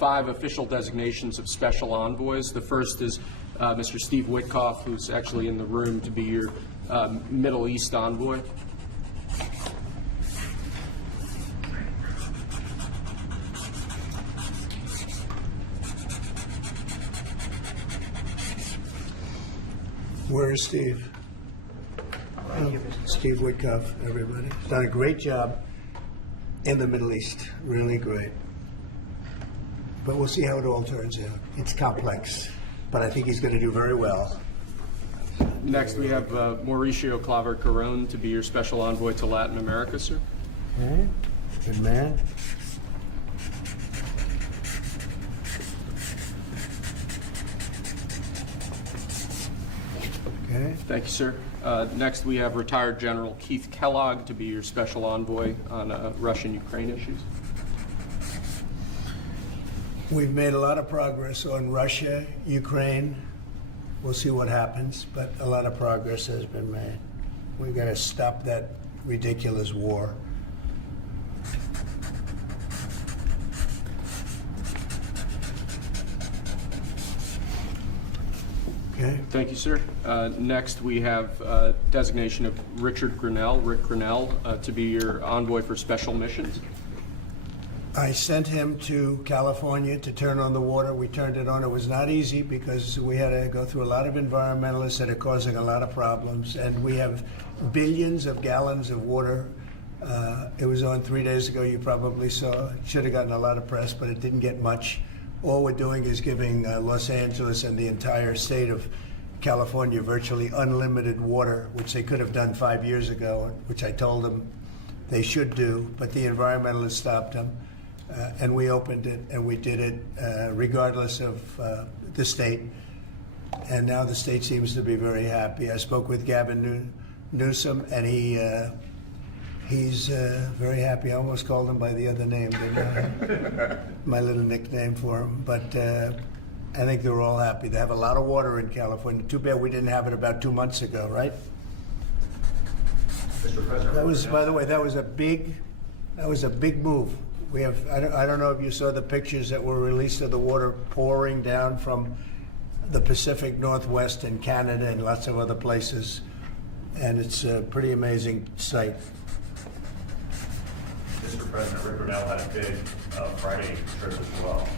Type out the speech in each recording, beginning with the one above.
5 official designations of special envoys. The first is Mr. Steve Witkoff, who's actually in the room, to be your Middle East envoy. Where is Steve? Steve Witkoff, everybody. He's done a great job in the Middle East, really great. But we'll see how it all turns out. It's complex, but I think he's going to do very well. Next, we have Mauricio Claver-Carron to be your special envoy to Latin America, sir. Okay, good man. Okay. Thank you, sir. Next, we have retired General Keith Kellogg to be your special envoy on Russian-Ukraine issues. We've made a lot of progress on Russia, Ukraine. We'll see what happens, but a lot of progress has been made. We've got to stop that ridiculous war. Okay. Thank you, sir. Next, we have designation of Rick Grinnell, to be your envoy for special missions. I sent him to California to turn on the water. We turned it on. It was not easy because we had to go through a lot of environmentalists that are causing a lot of problems. And we have billions of gallons of water. It was on 3 days ago. You probably saw. It should have gotten a lot of press, but it didn't get much. All we're doing is giving Los Angeles and the entire state of California virtually unlimited water, which they could have done 5 years ago, which I told them they should do, but the environmentalists stopped them. And we opened it, and we did it regardless of the state. And now the state seems to be very happy. I spoke with Gavin Newsom, and he's very happy. I almost called him by the other name, didn't I? My little nickname for him. But I think they're all happy. They have a lot of water in California. Too bad we didn't have it about 2 months ago, right? Mr. President, that was, by the way, that was a big move. We have, I don't know if you saw the pictures that were released of the water pouring down from the Pacific Northwest and Canada and lots of other places. And it's a pretty amazing sight. Mr. President, Rick Grinnell had a big Friday trip as well.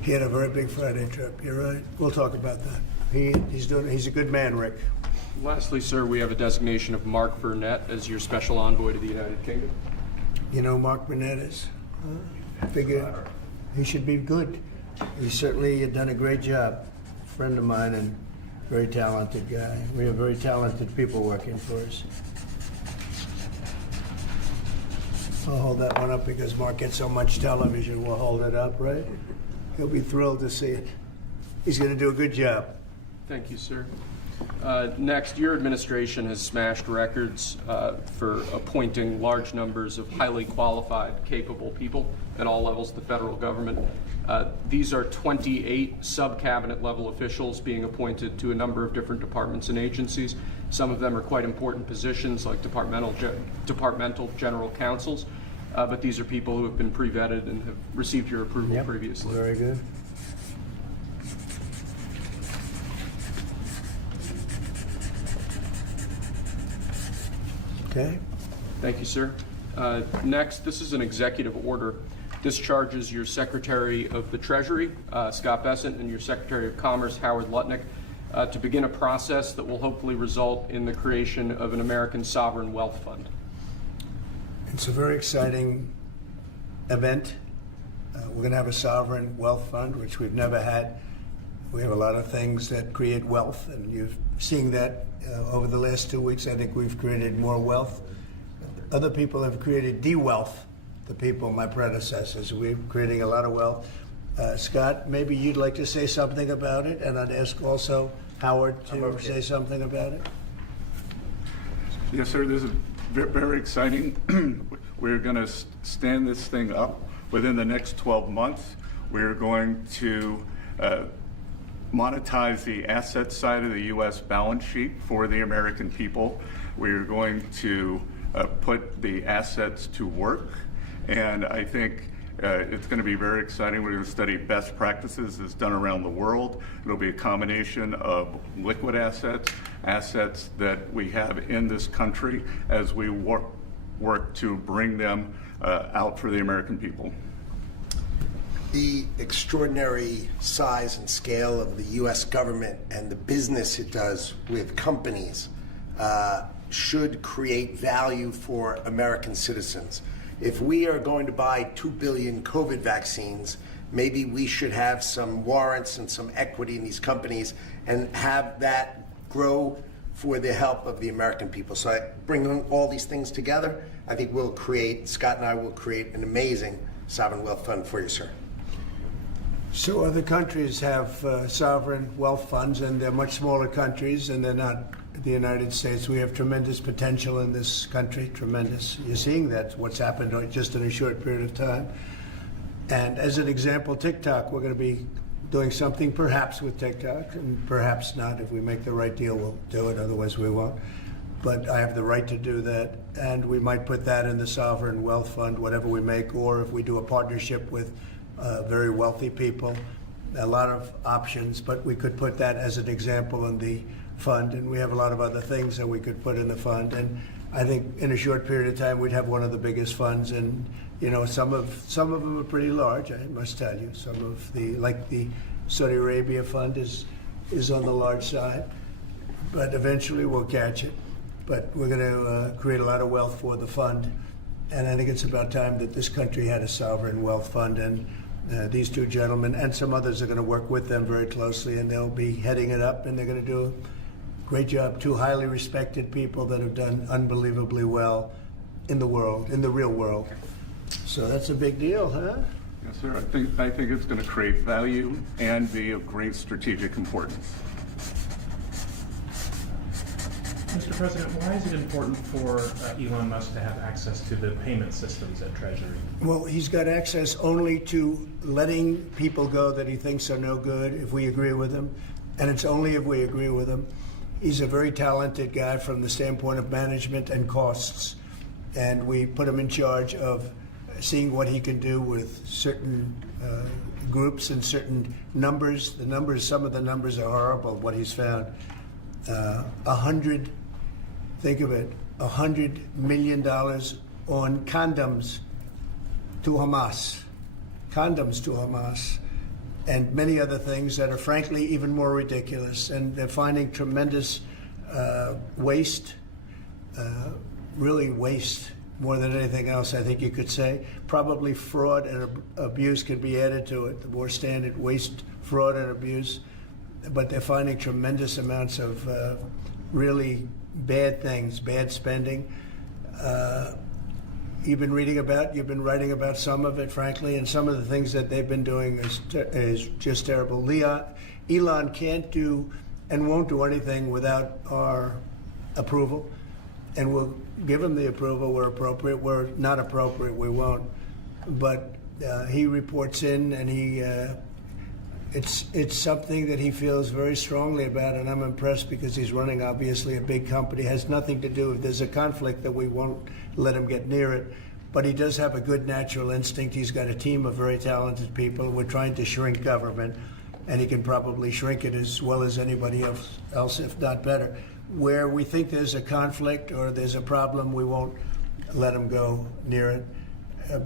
He had a very big Friday trip. You're right. We'll talk about that. He's a good man, Rick. Lastly, sir, we have a designation of Mark Burnett as your special envoy to the United Kingdom. You know Mark Burnett is? I figure he should be good. He's certainly done a great job. Friend of mine and very talented guy. We have very talented people working for us. I'll hold that one up because Mark gets so much television. We'll hold it up, right? He'll be thrilled to see it. He's going to do a good job. Thank you, sir. Next, your administration has smashed records for appointing large numbers of highly qualified, capable people at all levels of the federal government. These are 28 sub-cabinet level officials being appointed to a number of different departments and agencies. Some of them are quite important positions like departmental general counsels, but these are people who have been pre-vetted and have received your approval previously. Very good. Okay. Thank you, sir. Next, this is an executive order. This charges your Secretary of the Treasury, Scott Bessent, and your Secretary of Commerce, Howard Lutnick, to begin a process that will hopefully result in the creation of an American sovereign wealth fund. It's a very exciting event. We're going to have a sovereign wealth fund, which we've never had. We have a lot of things that create wealth, and you're seeing that over the last 2 weeks. I think we've created more wealth. Other people have created de-wealth, the people, my predecessors. We're creating a lot of wealth. Scott, maybe you'd like to say something about it, and I'd ask also Howard to say something about it. Yes, sir. This is very exciting. We're going to stand this thing up within the next 12 months. We're going to monetize the asset side of the U.S. balance sheet for the American people. We're going to put the assets to work. And I think It's going to be very exciting. We're going to study best practices as done around the world. It'll be a combination of liquid assets, assets that we have in this country as we work to bring them out for the American people. The extraordinary size and scale of the U.S. government and the business it does with companies should create value for American citizens. If we are going to buy 2 billion COVID vaccines, maybe we should have some warrants and some equity in these companies and have that grow for the help of the American people. So I bring all these things together, I think Scott and I will create an amazing sovereign wealth fund for you, sir. So other countries have sovereign wealth funds, and they're much smaller countries, and they're not the United States. We have tremendous potential in this country, tremendous. You're seeing that, what's happened just in a short period of time. And as an example, TikTok, we're going to be doing something perhaps with TikTok, and perhaps not. If we make the right deal, we'll do it, otherwise we won't. But I have the right to do that, and we might put that in the sovereign wealth fund, whatever we make, or if we do a partnership with very wealthy people, a lot of options, but we could put that as an example in the fund, and we have a lot of other things that we could put in the fund. And I think in a short period of time, we'd have one of the biggest funds, and you know, some of them are pretty large, I must tell you. Some of like the Saudi Arabia fund is on the large side, but eventually we'll catch it. But we're going to create a lot of wealth for the fund, and I think it's about time that this country had a sovereign wealth fund. And these two gentlemen and some others are going to work with them very closely, and they'll be heading it up, and they're going to do a great job. Two highly respected people that have done unbelievably well in the world, in the real world. So that's a big deal, huh? Yes, sir. I think it's going to create value and be of great strategic importance. Mr. President, why is it important for Elon Musk to have access to the payment systems at Treasury? Well, he's got access only to letting people go that he thinks are no good if we agree with him, and it's only if we agree with him. He's a very talented guy from the standpoint of management and costs, and we put him in charge of seeing what he can do with certain groups and certain numbers. Some of the numbers are horrible, what he's found. Think of it, $100 million on condoms to Hamas, and many other things that are frankly even more ridiculous. And they're finding tremendous waste, really waste more than anything else, I think you could say. Probably fraud and abuse could be added to it, the more standard waste, fraud, and abuse. But they're finding tremendous amounts of really bad things, bad spending. You've been writing about some of it, frankly, and some of the things that they've been doing is just terrible. Elon can't do and won't do anything without our approval, and we'll give him the approval where appropriate. Where not appropriate, we won't. But he reports in, and it's something that he feels very strongly about, and I'm impressed because he's running, obviously, a big company. It has nothing to do, if there's a conflict, that we won't let him get near it. But he does have a good natural instinct. He's got a team of very talented people. We're trying to shrink government, and he can probably shrink it as well as anybody else, if not better. Where we think there's a conflict or there's a problem, we won't let him go near it.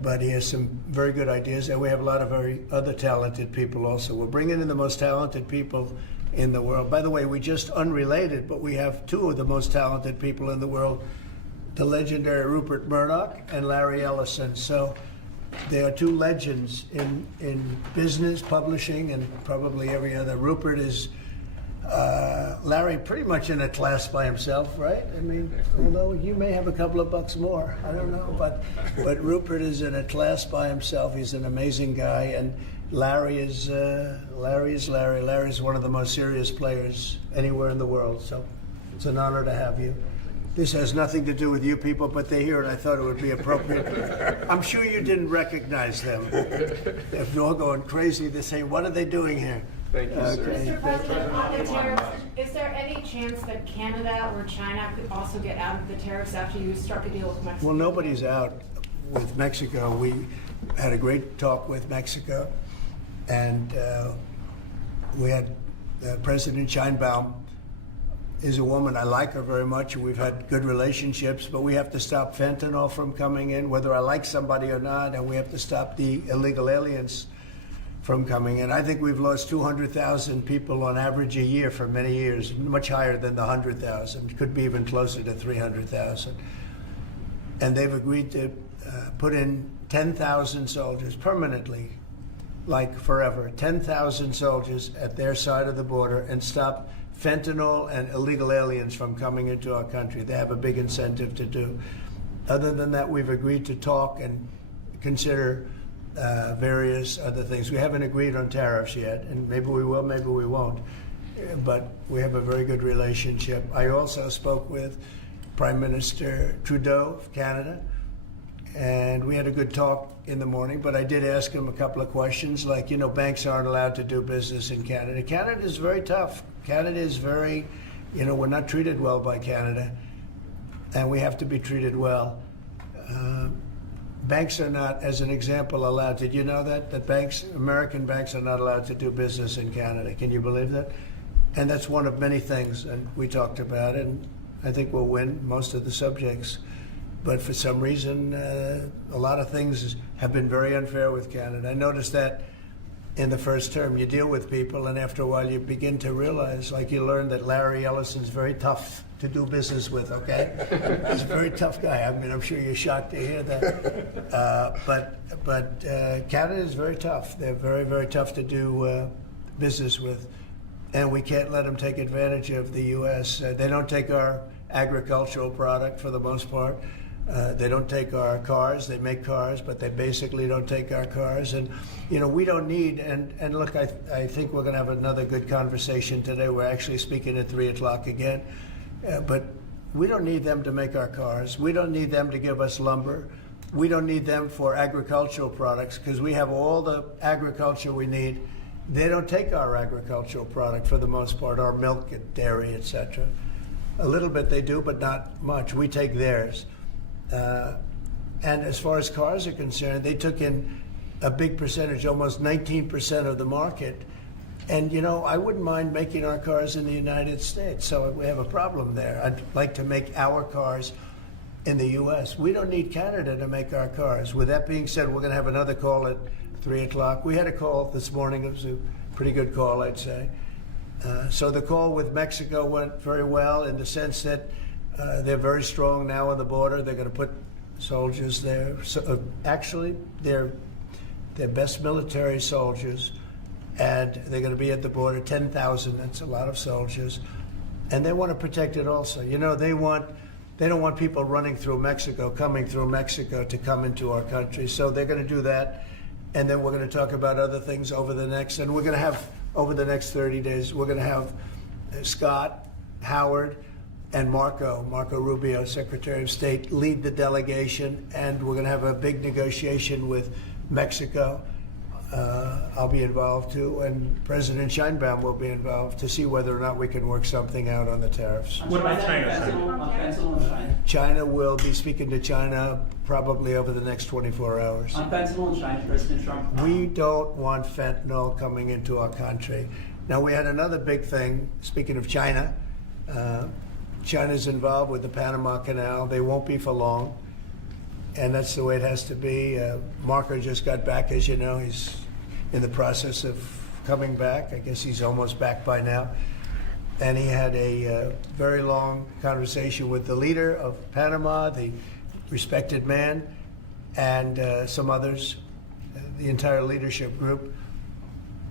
But he has some very good ideas, and we have a lot of very other talented people also. We're bringing in the most talented people in the world. By the way, we just unrelated, but we have two of the most talented people in the world, the legendary Rupert Murdoch and Larry Ellison. So they are two legends in business, publishing, and probably every other. Rupert is Larry pretty much in a class by himself, right? I mean, although you may have a couple of bucks more, I don't know, but Rupert is in a class by himself. He's an amazing guy, and Larry is Larry. Larry's one of the most serious players anywhere in the world, so it's an honor to have you. This has nothing to do with you people, but they're here, and I thought it would be appropriate. I'm sure you didn't recognize them. If you're all going crazy, they say, what are they doing here? Thank you, sir. Mr. President, on the tariffs, is there any chance that Canada or China could also get out of the tariffs after you struck a deal with Mexico? Well, nobody's out. with Mexico. We had a great talk with Mexico, and we had President Sheinbaum is a woman. I like her very much. We've had good relationships, but we have to stop fentanyl from coming in, whether I like somebody or not, and we have to stop the illegal aliens from coming in. I think we've lost 200,000 people on average a year for many years, much higher than the 100,000. Could be even closer to 300,000. And they've agreed to put in 10,000 soldiers permanently, like forever, 10,000 soldiers at their side of the border and stop fentanyl and illegal aliens from coming into our country. They have a big incentive to do. Other than that, we've agreed to talk and consider various other things. We haven't agreed on tariffs yet, and maybe we will, maybe we won't. But we have a very good relationship. I also spoke with Prime Minister Trudeau of Canada, and we had a good talk in the morning, but I did ask him a couple of questions, like, you know, banks aren't allowed to do business in Canada. Canada is very tough. Canada is very, you know, we're not treated well by Canada, and we have to be treated well. Banks are not, as an example, allowed. Did you know that banks, American banks, are not allowed to do business in Canada? Can you believe that? And that's one of many things, and we talked about it, and I think we'll win most of the subjects. But for some reason, a lot of things have been very unfair with Canada. I noticed that in the first term. You deal with people, and after a while you begin to realize, like you learn that Larry Ellison's very tough to do business with, okay? He's a very tough guy. I mean, I'm sure you're shocked to hear that. But Canada is very tough. They're very, very tough to do business with. And we can't let them take advantage of the U.S. They don't take our agricultural product for the most part. They don't take our cars. They make cars, but they basically don't take our cars. And, you know, we don't need, and look, I think we're going to have another good conversation today. We're actually speaking at 3 o'clock again. But we don't need them to make our cars. We don't need them to give us lumber. We don't need them for agricultural products because we have all the agriculture we need. They don't take our agricultural product for the most part, our milk and dairy, etc. A little bit they do, but not much. We take theirs. And as far as cars are concerned, they took in a big percentage, almost 19% of the market. And, you know, I wouldn't mind making our cars in the United States, so we have a problem there. I'd like to make our cars in the U.S. We don't need Canada to make our cars. With that being said, we're going to have another call at 3 o'clock. We had a call this morning. It was a pretty good call, I'd say. So the call with Mexico went very well in the sense that they're very strong now on the border. They're going to put soldiers there. So, actually, they're best military soldiers, and they're going to be at the border, 10,000. That's a lot of soldiers, and they want to protect it also. You know, they don't want people running through Mexico, coming through Mexico to come into our country. So they're going to do that, and then we're going to talk about other things over the next 30 days. We're going to have Scott, Howard, and Marco Rubio, Secretary of State, lead the delegation, and we're going to have a big negotiation with Mexico. I'll be involved too, and President Sheinbaum will be involved to see whether or not we can work something out on the tariffs. What about China? China will be speaking to China probably over the next 24 hours. On fentanyl in China, President Trump. We don't want fentanyl coming into our country. Now, we had another big thing, speaking of China. China's involved with the Panama Canal. They won't be for long, and that's the way it has to be. Marco just got back, as you know. He's in the process of coming back. I guess he's almost back by now. And he had a very long conversation with the leader of Panama, the respected man, and some others, the entire leadership group.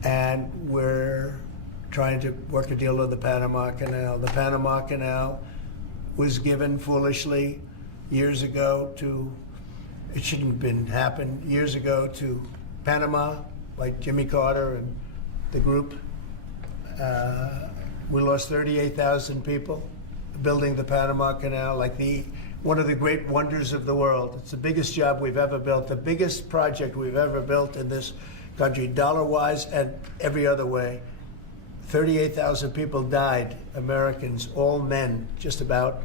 And we're trying to work a deal with the Panama Canal. The Panama Canal was given foolishly years ago to, it shouldn't have been happened, years ago to Panama, like Jimmy Carter and the group. We lost 38,000 people building the Panama Canal, like one of the great wonders of the world. It's the biggest job we've ever built, the biggest project we've ever built in this country, dollar-wise and every other way. 38,000 people died, Americans, all men, just about,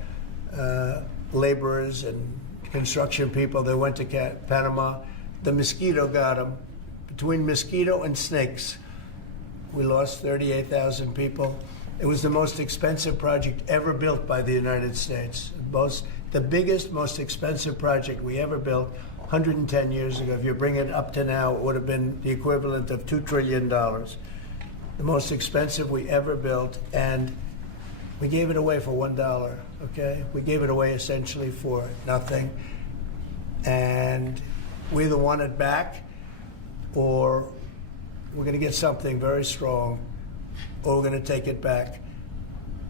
laborers and construction people. They went to Panama. The mosquito got them. Between mosquito and snakes, we lost 38,000 people. It was the most expensive project ever built by the United States. The biggest, most expensive project we ever built 110 years ago. If you bring it up to now, it would have been the equivalent of $2 trillion. The most expensive we ever built, and we gave it away for $1, okay? We gave it away essentially for nothing. And we either want it back, or we're going to get something very strong, or we're going to take it back.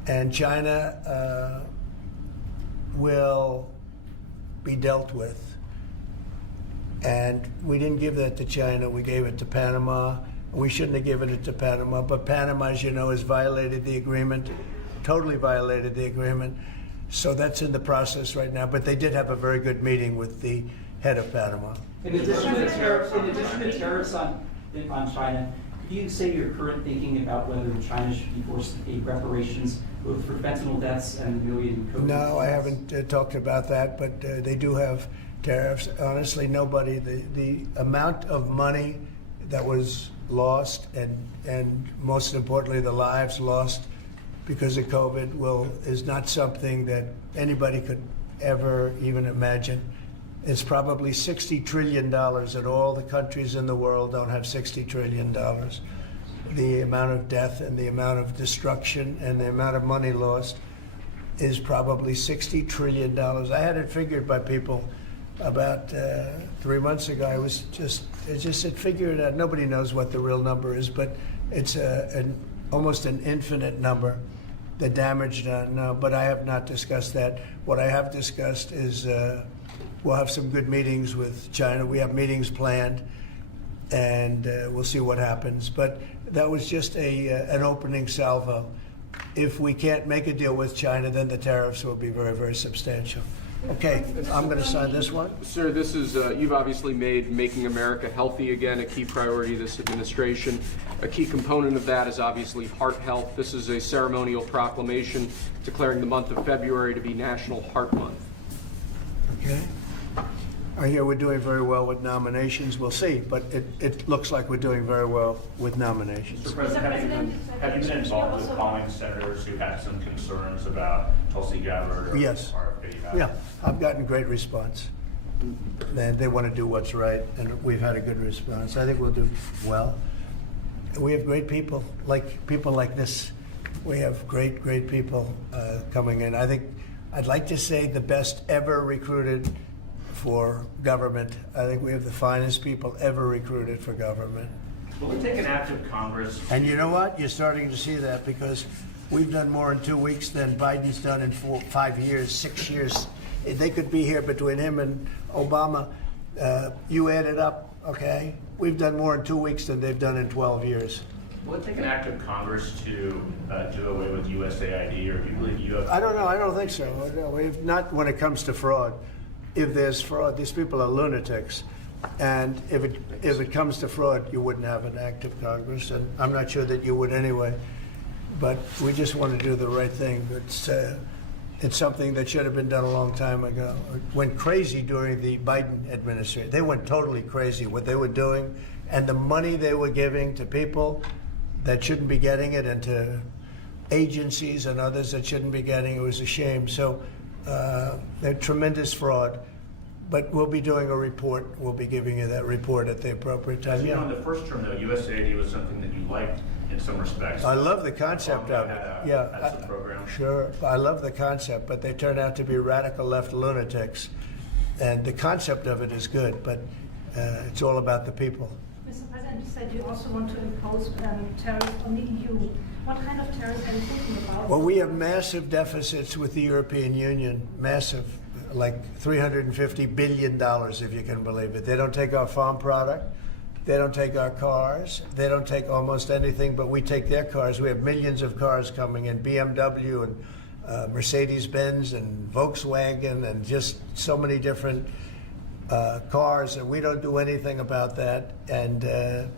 And China will be dealt with. And we didn't give that to China. We gave it to Panama. We shouldn't have given it to Panama. But Panama, as you know, has violated the agreement, totally violated the agreement. So that's in the process right now. But they did have a very good meeting with the head of Panama. In addition to tariffs on China, could you say your current thinking about whether China should be forced to pay reparations both for fentanyl deaths and the million COVID? No, I haven't talked about that, but they do have tariffs. Honestly, nobody, the amount of money that was lost and most importantly, the lives lost because of COVID is not something that anybody could ever even imagine. It's probably $60 trillion, and all the countries in the world don't have $60 trillion. The amount of death and the amount of destruction and the amount of money lost is probably $60 trillion. I had it figured by people about 3 months ago. I just said, figure it out. Nobody knows what the real number is, but it's almost an infinite number. The damage done, no, but I have not discussed that. What I have discussed is we'll have some good meetings with China. We have meetings planned, and we'll see what happens. But that was just an opening salvo. If we can't make a deal with China, then the tariffs will be very, very substantial. Okay, I'm going to sign this one. Sir, this is, you've obviously made making America healthy again a key priority of this administration. A key component of that is obviously heart health. This is a ceremonial proclamation declaring the month of February to be National Heart Month. Okay. I hear we're doing very well with nominations. We'll see, but it looks like we're doing very well with nominations. Mr. President, have you been involved with calling senators who had some concerns about Tulsi Gabbard or Yes. RFK? Yeah, I've gotten great response. They want to do what's right, and we've had a good response. I think we'll do well. We have great people like this. We have great people coming in. I think I'd like to say the best ever recruited for government. I think we have the finest people ever recruited for government. Will it take an act of Congress? And you know what? You're starting to see that because we've done more in 2 weeks than Biden's done in 5 years, 6 years. They could be here between him and Obama. You add it up, okay? We've done more in 2 weeks than they've done in 12 years. Will it take an act of Congress to do away with USAID, or do you believe you have? I don't know. I don't think so. No, not when it comes to fraud. If there's fraud, these people are lunatics. And if it comes to fraud, you wouldn't have an act of Congress, and I'm not sure that you would anyway. But we just want to do the right thing. It's something that should have been done a long time ago. It went crazy during the Biden administration. They went totally crazy what they were doing, and the money they were giving to people that shouldn't be getting it, and to agencies and others that shouldn't be getting it. It was a shame. So they're tremendous fraud. But we'll be doing a report. We'll be giving you that report at the appropriate time. You know, in the first term, though, USAID was something that you liked in some respects. I love the concept of it. Yeah, That's the program. Sure. I love the concept, but they turn out to be radical left lunatics. And the concept of it is good, but it's all about the people. Mr. President, you said you also want to impose tariffs on the EU. What kind of tariffs are you thinking about? Well, we have massive deficits with the European Union, massive, like $350 billion, if you can believe it. They don't take our farm product. They don't take our cars. They don't take almost anything, but we take their cars. We have millions of cars coming in, BMW and Mercedes-Benz and Volkswagen and just so many different cars, and we don't do anything about that. And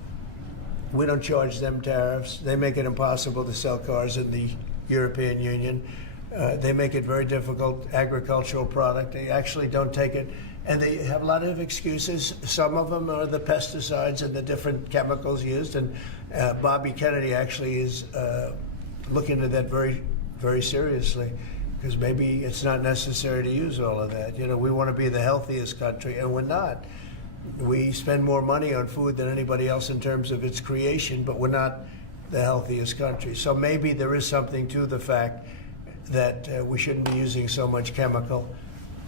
we don't charge them tariffs. They make it impossible to sell cars in the European Union. They make it very difficult, agricultural product. They actually don't take it, and they have a lot of excuses. Some of them are the pesticides and the different chemicals used, and Bobby Kennedy actually is looking at that very, very seriously, because maybe it's not necessary to use all of that. You know, we want to be the healthiest country, and we're not. We spend more money on food than anybody else in terms of its creation, but we're not the healthiest country. So maybe there is something to the fact that we shouldn't be using so much chemical,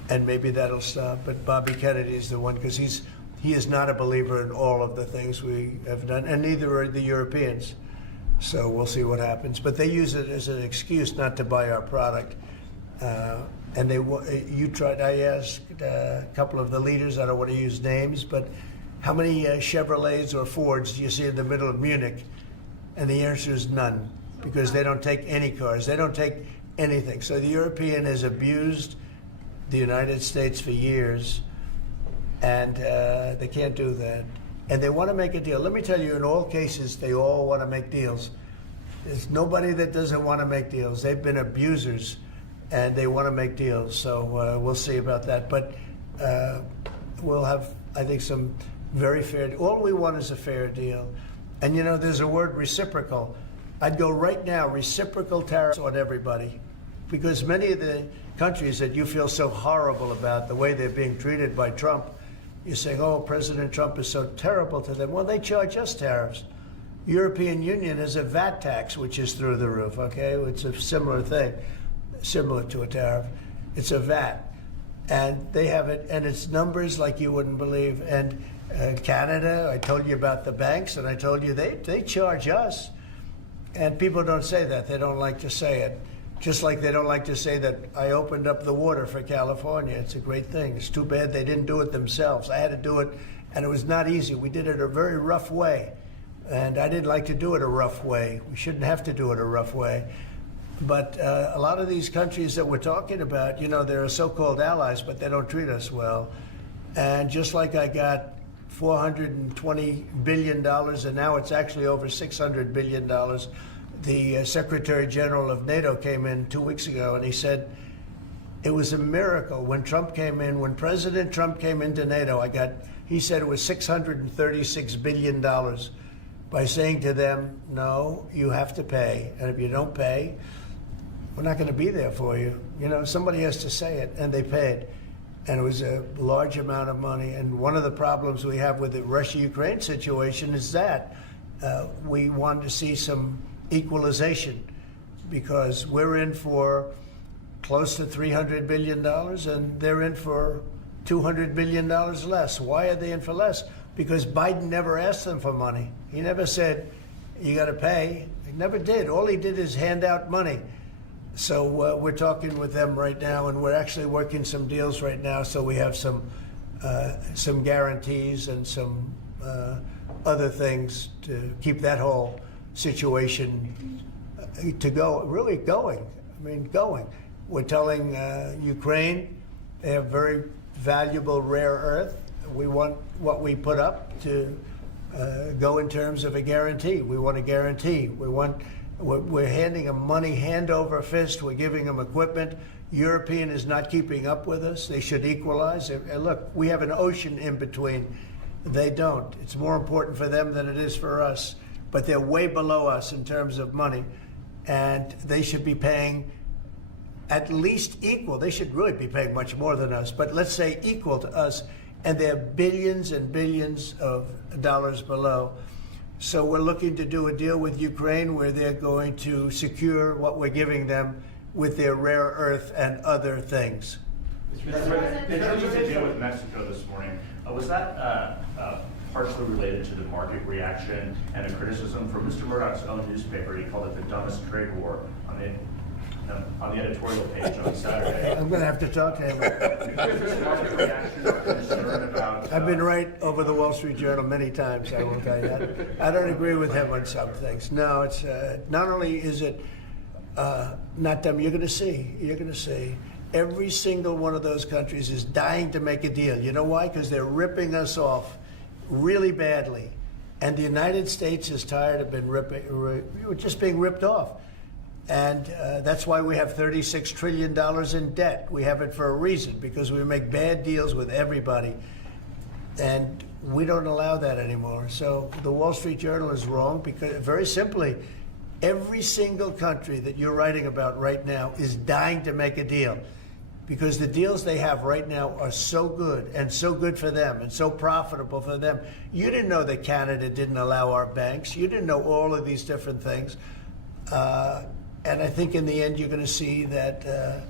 and maybe that'll stop. But Bobby Kennedy is the one, because he is not a believer in all of the things we have done, and neither are the Europeans. So we'll see what happens. But they use it as an excuse not to buy our product. And I asked a couple of the leaders, I don't want to use names, but how many Chevrolets or Fords do you see in the middle of Munich? And the answer is none, because they don't take any cars. They don't take anything. So the European has abused the United States for years, and they can't do that. And they want to make a deal. Let me tell you, in all cases, they all want to make deals. There's nobody that doesn't want to make deals. They've been abusers, and they want to make deals. So we'll see about that. But we'll have, I think, some very fair. All we want is a fair deal. And you know, there's a word, reciprocal. I'd go right now, reciprocal tariffs on everybody, because many of the countries that you feel so horrible about the way they're being treated by Trump, you're saying, oh, President Trump is so terrible to them. Well, they charge us tariffs. European Union has a VAT tax, which is through the roof, okay? It's a similar thing, similar to a tariff. It's a VAT. And they have it, and it's numbers like you wouldn't believe. And Canada, I told you about the banks, and I told you they charge us. And people don't say that. They don't like to say it. Just like they don't like to say that I opened up the water for California. It's a great thing. It's too bad they didn't do it themselves. I had to do it, and it was not easy. We did it a very rough way, and I didn't like to do it a rough way. We shouldn't have to do it a rough way. But a lot of these countries that we're talking about, you know, they're so-called allies, but they don't treat us well. And just like I got $420 billion, and now it's actually over $600 billion. The Secretary General of NATO came in 2 weeks ago, and he said it was a miracle when Trump came in, when President Trump came into NATO. He said it was $636 billion by saying to them, no, you have to pay. And if you don't pay, we're not going to be there for you. You know, somebody has to say it, and they paid. And it was a large amount of money. And one of the problems we have with the Russia-Ukraine situation is that we wanted to see some equalization, because we're in for close to $300 billion, and they're in for $200 billion less. Why are they in for less? Because Biden never asked them for money. He never said, you got to pay. He never did. All he did is hand out money. So we're talking with them right now, and we're actually working some deals right now. So we have some guarantees and some other things to keep that whole situation to go, really going. I mean, going. We're telling Ukraine they have very valuable rare earth. We want what we put up to go in terms of a guarantee. We want a guarantee. We're handing them money hand over fist. We're giving them equipment. European is not keeping up with us. They should equalize. And look, we have an ocean in between. They don't. It's more important for them than it is for us. But they're way below us in terms of money. And they should be paying at least equal. They should really be paying much more than us. But let's say equal to us. And they're billions and billions of dollars below. So we're looking to do a deal with Ukraine where they're going to secure what we're giving them with their rare earth and other things. In terms of the deal with Mexico this morning, was that partially related to the market reaction and a criticism from Mr. Murdoch's own newspaper? He called it the dumbest trade war on the editorial page on Saturday. I'm going to have to talk to him. I've been right over the Wall Street Journal many times, I will tell you that. I don't agree with him on some things. No, it's not only is it not dumb, you're going to see. Every single one of those countries is dying to make a deal. You know why? Because they're ripping us off really badly. And the United States is tired of being ripped. We're just being ripped off. And that's why we have $36 trillion in debt. We have it for a reason, because we make bad deals with everybody. And we don't allow that anymore. So the Wall Street Journal is wrong, because very simply, every single country that you're writing about right now is dying to make a deal, because the deals they have right now are so good, and so good for them, and so profitable for them. You didn't know that Canada didn't allow our banks. You didn't know all of these different things. And I think in the end, you're going to see that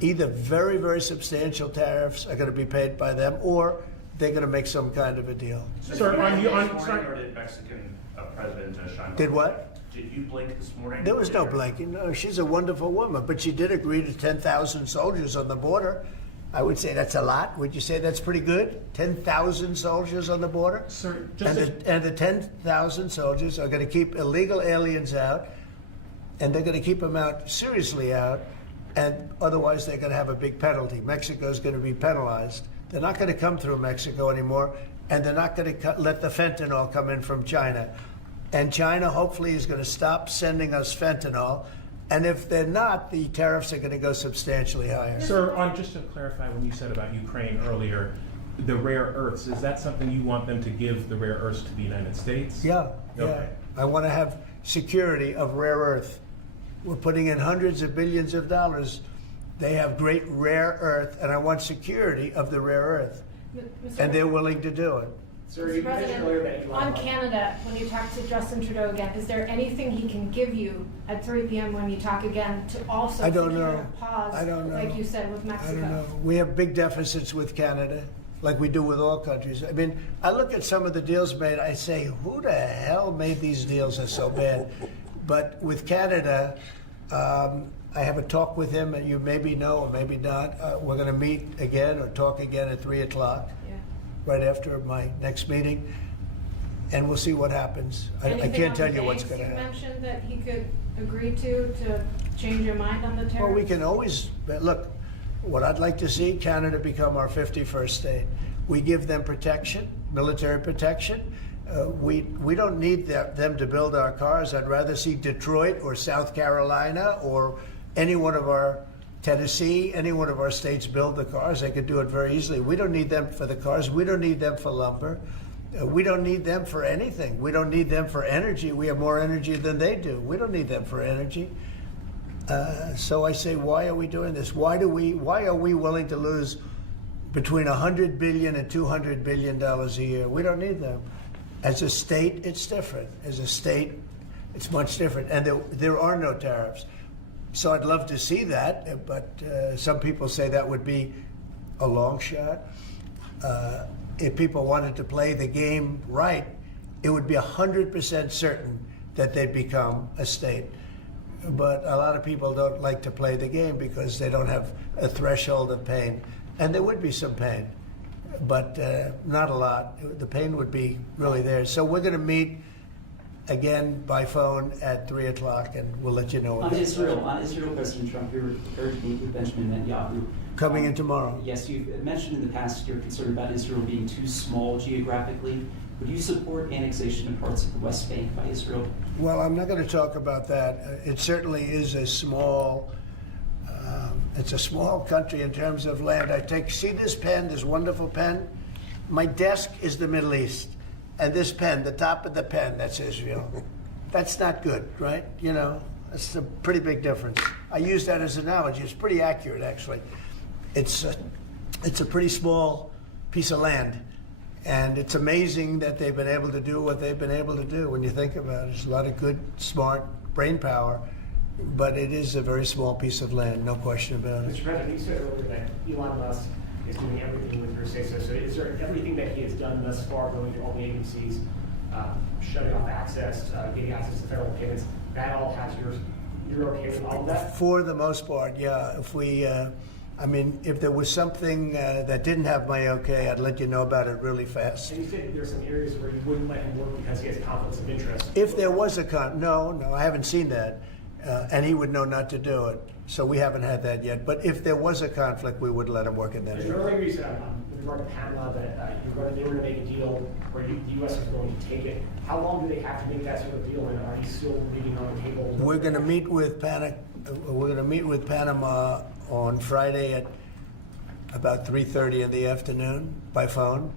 either very, very substantial tariffs are going to be paid by them, or they're going to make some kind of a deal. Sir, Or did Mexican President Sheinbaum? Did what? Did you blink this morning? There was no blinking. No, she's a wonderful woman, but she did agree to 10,000 soldiers on the border. I would say that's a lot. Would you say that's pretty good? 10,000 soldiers on the border? Sir, And the 10,000 soldiers are going to keep illegal aliens out, and they're going to keep them out, seriously out, and otherwise they're going to have a big penalty. Mexico is going to be penalized. They're not going to come through Mexico anymore, and they're not going to let the fentanyl come in from China. And China hopefully is going to stop sending us fentanyl. And if they're not, the tariffs are going to go substantially higher. Sir, just to clarify, when you said about Ukraine earlier, the rare earths, is that something you want them to give the rare earths to the United States? Yeah, yeah. Okay. I want to have security of rare earth. We're putting in hundreds of billions of dollars. They have great rare earth, and I want security of the rare earth. And they're willing to do it. Sir, you mentioned earlier that you On Canada, when you talk to Justin Trudeau again, is there anything he can give you at 3 p.m. when you talk again to also I don't secure know. a pause, I don't know. like you said with I Mexico? don't know. We have big deficits with Canada, like we do with all countries. I mean, I look at some of the deals made, I say, who the hell made these deals are so bad? But with Canada, I have a talk with him, and you maybe know or maybe not. We're going to meet again or talk again at 3 o'clock, Yeah. right after my next meeting, and we'll see what happens. I Anything can't on tell the you what's banks going to happen. You mentioned that he could agree to change your mind on the tariffs? Well, we can always, look, what I'd like to see, Canada become our 51st state. We give them protection, military protection. We don't need them to build our cars. I'd rather see Detroit or South Carolina or any one of our, Tennessee, any one of our states build the cars. They could do it very easily. We don't need them for the cars. We don't need them for lumber. We don't need them for anything. We don't need them for energy. We have more energy than they do. We don't need them for energy. So I say, why are we doing this? Why are we willing to lose between $100 billion and $200 billion a year? We don't need them. As a state, it's different. As a state, it's much different. And there are no tariffs. So I'd love to see that, but some people say that would be a long shot. If people wanted to play the game right, it would be 100% certain that they'd become a state. But a lot of people don't like to play the game because they don't have a threshold of pain. And there would be some pain, but not a lot. The pain would be really there. So we're going to meet again by phone at 3 o'clock, and we'll let you know. On Israel, President Trump, you're prepared to meet with Benjamin Netanyahu. Coming in tomorrow. Yes, you've mentioned in the past you're concerned about Israel being too small geographically. Would you support annexation of parts of the West Bank by Israel? Well, I'm not going to talk about that. It certainly is a small. It's a small country in terms of land. See this pen, this wonderful pen? My desk is the Middle East. And this pen, the top of the pen, that's Israel. That's not good, right? You know, that's a pretty big difference. I use that as an analogy. It's pretty accurate, actually. It's a pretty small piece of land. And it's amazing that they've been able to do what they've been able to do when you think about it. There's a lot of good, smart brain power. But it is a very small piece of land, no question about it. Mr. President, you said earlier that Elon Musk is doing everything with your say-so. So is there everything that he has done thus far, going to all the agencies, shutting off access, getting access to federal payments, that all has you're okay with all of that? For the most part, yeah. If we, if there was something that didn't have my okay, I'd let you know about it really fast. And you said there's some areas where you wouldn't let him work because he has conflicts of interest. If there was a no, I haven't seen that. And he would know not to do it. So we haven't had that yet. But if there was a conflict, we would let him work in that area. Earlier you said, I'm regard to Panama that they were going to make a deal where the U.S. is going to take it. How long do they have to make that sort of deal, and are you still leaving on the table? We're going to meet with Panama on Friday at about 3:30 in the afternoon by phone,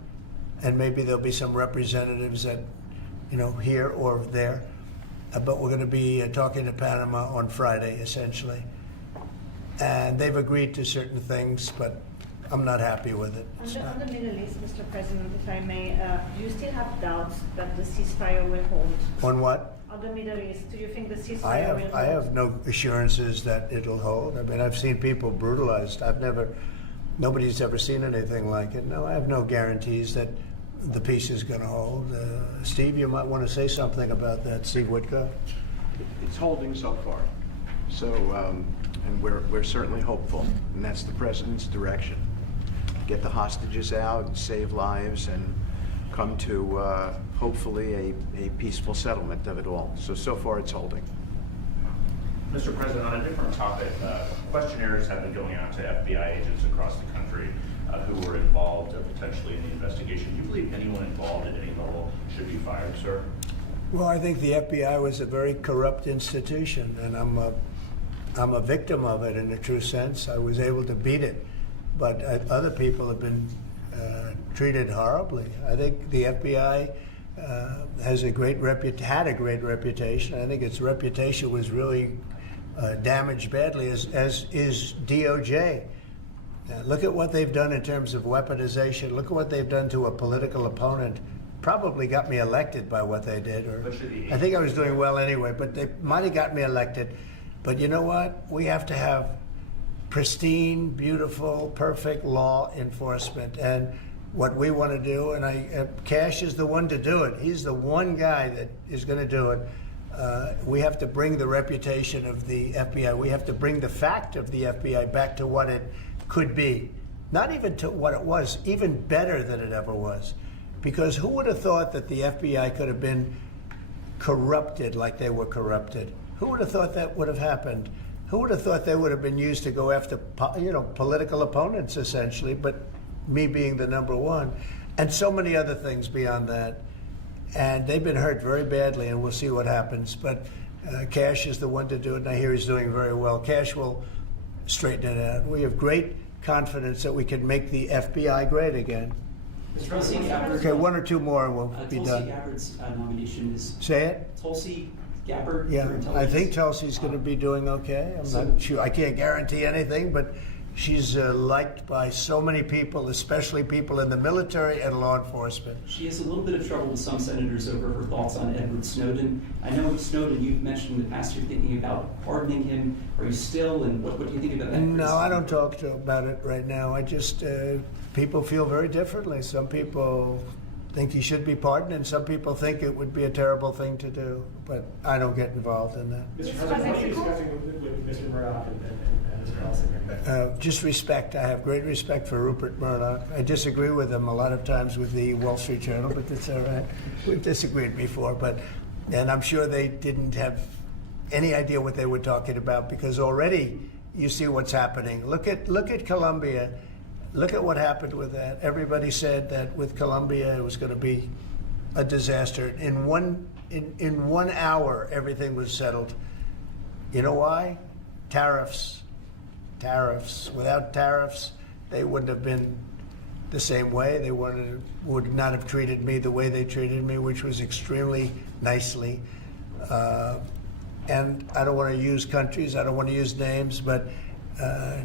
and maybe there'll be some representatives that, here or there. But we're going to be talking to Panama on Friday, essentially. And they've agreed to certain things, but I'm not happy with it. On the Middle East, Mr. President, if I may, do you still have doubts that the ceasefire will hold? On what? On the Middle East, do you think the ceasefire will hold? I have no assurances that it'll hold. I mean, I've seen people brutalized. Nobody's ever seen anything like it. No, I have no guarantees that the peace is going to hold. Steve, you might want to say something about that. Steve Woodcock. It's holding so far. So, and we're certainly hopeful, and that's the president's direction. Get the hostages out and save lives and come to hopefully a peaceful settlement of it all. So far it's holding. Mr. President, on a different topic, questionnaires have been going out to FBI agents across the country who were involved potentially in the investigation. Do you believe anyone involved at any level should be fired, sir? Well, I think the FBI was a very corrupt institution, and I'm a victim of it in a true sense. I was able to beat it, but other people have been treated horribly. I think the FBI had a great reputation. I think its reputation was really damaged badly, as is DOJ. Look at what they've done in terms of weaponization. Look at what they've done to a political opponent. Probably got me elected by what they did. Or I think I was doing well anyway, but they might have got me elected. But you know what? We have to have pristine, beautiful, perfect law enforcement. And what we want to do, and Cash is the one to do it. He's the one guy that is going to do it. We have to bring the reputation of the FBI. We have to bring the fact of the FBI back to what it could be. Not even to what it was, even better than it ever was. Because who would have thought that the FBI could have been corrupted like they were corrupted? Who would have thought that would have happened? Who would have thought they would have been used to go after, political opponents, essentially, but me being the number one, and so many other things beyond that. And they've been hurt very badly, and we'll see what happens. But Cash is the one to do it, and I hear he's doing very well. Cash will straighten it out. We have great confidence that we can make the FBI great again. Tulsi Gabbard. Okay, one or two more and we'll be done. Tulsi Gabbard's nomination is... Say it? Tulsi Gabbard. Yeah, for I intelligence. think Tulsi's going to be doing okay. I'm not sure. I can't guarantee anything, but she's liked by so many people, especially people in the military and law enforcement. She has a little bit of trouble with some senators over her thoughts on Edward Snowden. I know Snowden, you've mentioned in the past you're thinking about pardoning him. Are you still, and what do you think about that? No, I don't talk about it right now. I just, people feel very differently. Some people think he should be pardoned, and some people think it would be a terrible thing to do. But I don't get involved in that. Mr. President, what are you discussing with Mr. Murdoch and Mr. Ellison? Just respect. I have great respect for Rupert Murdoch. I disagree with him a lot of times with the Wall Street Journal, but that's all right. We've disagreed before, and I'm sure they didn't have any idea what they were talking about, because already you see what's happening. Look at Colombia. Look at what happened with that. Everybody said that with Colombia it was going to be a disaster. In 1 hour, everything was settled. You know why? Tariffs. Without tariffs, they wouldn't have been the same way. They would not have treated me the way they treated me, which was extremely nicely. And I don't want to use countries, I don't want to use names, but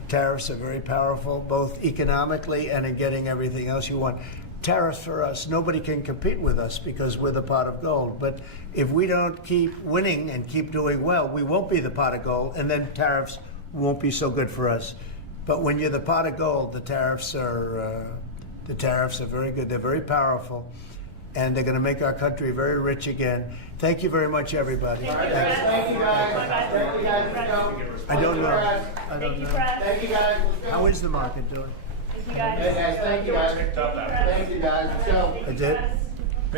tariffs are very powerful, both economically and in getting everything else you want. Tariffs for us, nobody can compete with us because we're the pot of gold. But if we don't keep winning and keep doing well, we won't be the pot of gold, and then tariffs won't be so good for us. But when you're the pot of gold, the tariffs are very good. They're very powerful, and they're going to make our country very rich again. Thank you very much, everybody. Thank you, guys. Thank you, guys. I don't know. Thank you, guys. How is the market doing? Hey, guys. Thank you, guys. Thank you, guys. Let's go. I did?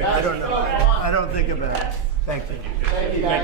I don't know. I don't think about it. Thank you. Thank you, guys.